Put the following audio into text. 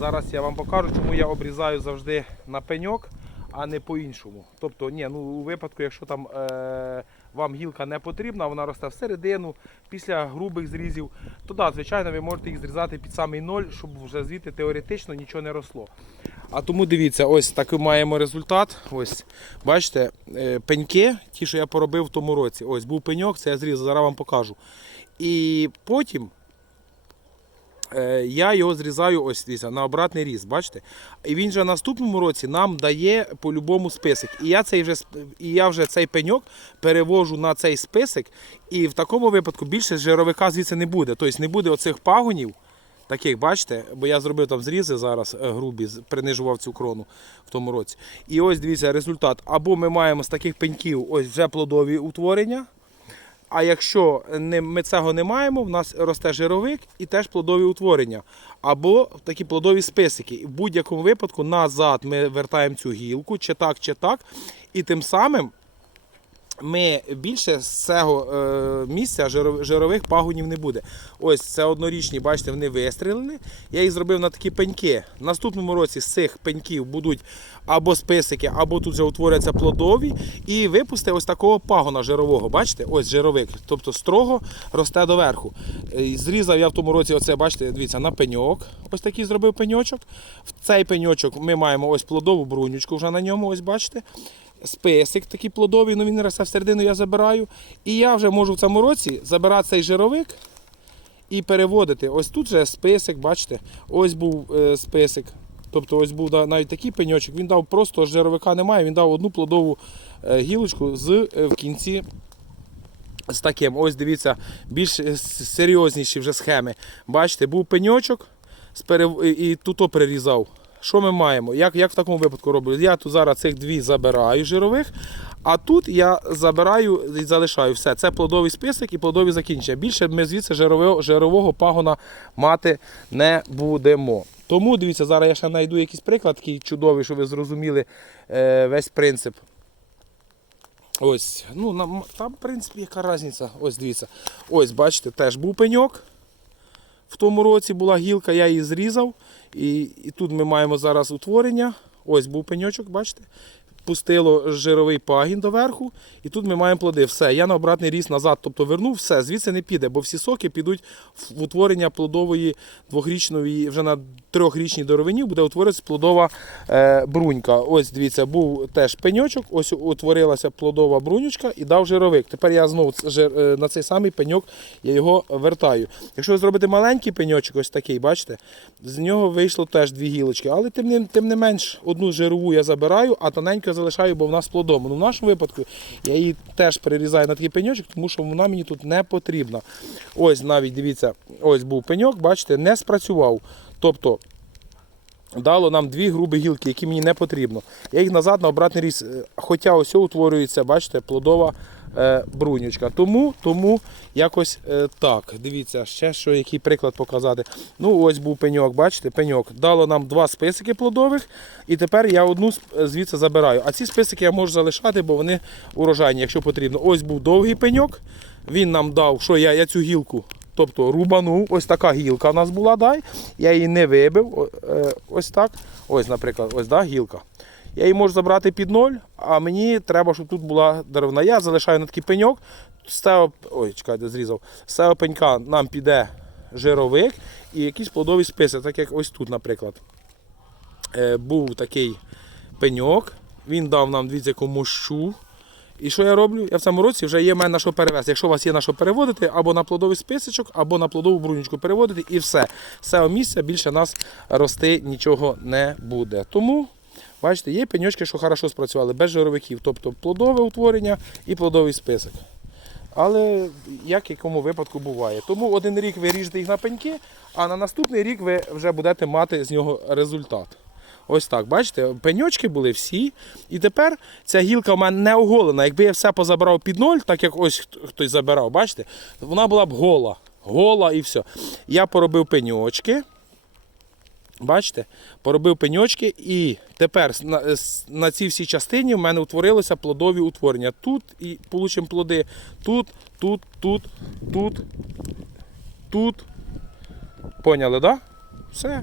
Зараз я вам покажу, чому я обрізаю завжди на пеньок, а не по-іншому. Тобто, ні, ну у випадку, якщо там е, вам гілка не потрібна, вона росте всередину, після грубих зрізів, то да, звичайно, ви можете їх зрізати під самий ноль, щоб вже звідти теоретично нічого не росло. А тому дивіться, ось такий маємо результат. Ось, бачите, е, пеньки, ті, що я поробив в тому році. Ось був пеньок, це я зрізав, зараз вам покажу. І потім я його зрізаю ось дивіться, на обратний різ, бачите? І він же в наступному році нам дає по-любому список. І я, цей вже, і я вже цей пеньок перевожу на цей список, і в такому випадку більше жировика звідси не буде. Тобто не буде оцих пагонів. Таких, бачите, бо я зробив там зрізи зараз е, грубі, принижував цю крону в тому році. І ось дивіться результат. Або ми маємо з таких пеньків ось вже плодові утворення. А якщо ми цього не маємо, в нас росте жировик і теж плодові утворення. Або такі плодові списики. І в будь-якому випадку назад ми вертаємо цю гілку, чи так, чи так. І тим самим ми більше з цього е, місця жирових пагонів не буде. Ось це однорічні, бачите, вони вистрілені. Я їх зробив на такі пеньки. В наступному році з цих пеньків будуть або списики, або тут вже утворяться плодові. І випусти ось такого пагона жирового. Бачите, ось жировик. Тобто строго росте доверху. Е, Зрізав я в тому році, оце, бачите, дивіться, на пеньок. Ось такий зробив пеньочок. В цей пеньочок ми маємо ось плодову брунючку вже на ньому, ось бачите списик такий плодовий, ну він росте всередину, я забираю. І я вже можу в цьому році забирати цей жировик і переводити. Ось тут же списик, бачите, ось був е, списик. Тобто ось був навіть такий пеньочок, він дав просто жировика немає, він дав одну плодову е, гілочку з е, в кінці. З таким, ось дивіться, більш серйозніші вже схеми. Бачите, був пеньочок і тут перерізав. Що ми маємо? Як, як в такому випадку роблю? Я тут зараз цих дві забираю жирових, а тут я забираю і залишаю все. Це плодовий список і плодові закінчення. Більше ми звідси жирового, жирового пагона мати не будемо. Тому дивіться, зараз я ще знайду якийсь приклад такий чудовий, щоб ви зрозуміли е, весь принцип. Ось, ну там, в принципі, яка різниця. Ось дивіться. Ось, бачите, теж був пеньок. В тому році була гілка, я її зрізав. І, і тут ми маємо зараз утворення. Ось був пеньочок, бачите? Пустило жировий пагін доверху, і тут ми маємо плоди. Все, я на обратний ріст назад, тобто вернув, все, звідси не піде, бо всі соки підуть в утворення плодової двохрічної, вже на трьохрічній доровині буде утворитися плодова е, брунька. Ось дивіться, був теж пеньочок, ось утворилася плодова брунючка і дав жировик. Тепер я знову е, на цей самий пеньок я його вертаю. Якщо ви зробите маленький пеньочок, ось такий, бачите, з нього вийшло теж дві гілочки, але тим не, тим не менш одну жирову я забираю, а тоненько залишаю, бо вона з плодом. Ну, в нашому випадку я її теж перерізаю на такий пеньочок, тому що вона мені тут не потрібна. Ось навіть дивіться, ось був пеньок, бачите, не спрацював. Тобто дало нам дві грубі гілки, які мені не потрібно. Я їх назад на обратний різ. е, Хоча ось утворюється, бачите, плодова брунючка. Тому, тому якось е, так. Дивіться, ще що, який приклад показати. Ну, ось був пеньок, бачите, пеньок. Дало нам два списики плодових, і тепер я одну звідси забираю. А ці списики я можу залишати, бо вони урожайні, якщо потрібно. Ось був довгий пеньок. Він нам дав, що я, я цю гілку. Тобто рубанув, ось така гілка у нас була, дай. я її не вибив. е, Ось так. Ось, наприклад, ось да, гілка. Я її можу забрати під ноль, а мені треба, щоб тут була деревна. Я залишаю на такий пеньок. Цього, ой, чекайте, зрізав. З цього пенька нам піде жировик і якийсь плодовий список, так як ось тут, наприклад. Е, був такий пеньок. Він дав нам дивіться, яку мощу. І що я роблю? Я в цьому році вже є в мене на що перевезти. Якщо у вас є на що переводити, або на плодовий списочок, або на плодову брунючку переводити, і все. Цього місця більше нас рости нічого не буде. Тому, бачите, є пеньочки, що хорошо спрацювали, без жировиків. Тобто плодове утворення і плодовий список. Але як якому випадку буває. Тому один рік ви ріжете їх на пеньки, а на наступний рік ви вже будете мати з нього результат. Ось так, бачите, пеньочки були всі. І тепер ця гілка в мене не оголена. Якби я все позабирав під ноль, так як ось хтось забирав, бачите, вона була б гола. Гола і все. Я поробив пеньочки. Бачите, поробив пеньочки, і тепер на, на цій всій частині в мене утворилося плодові утворення. Тут і получимо плоди. Тут, тут, тут, тут, тут. Поняли, так? Да? Все.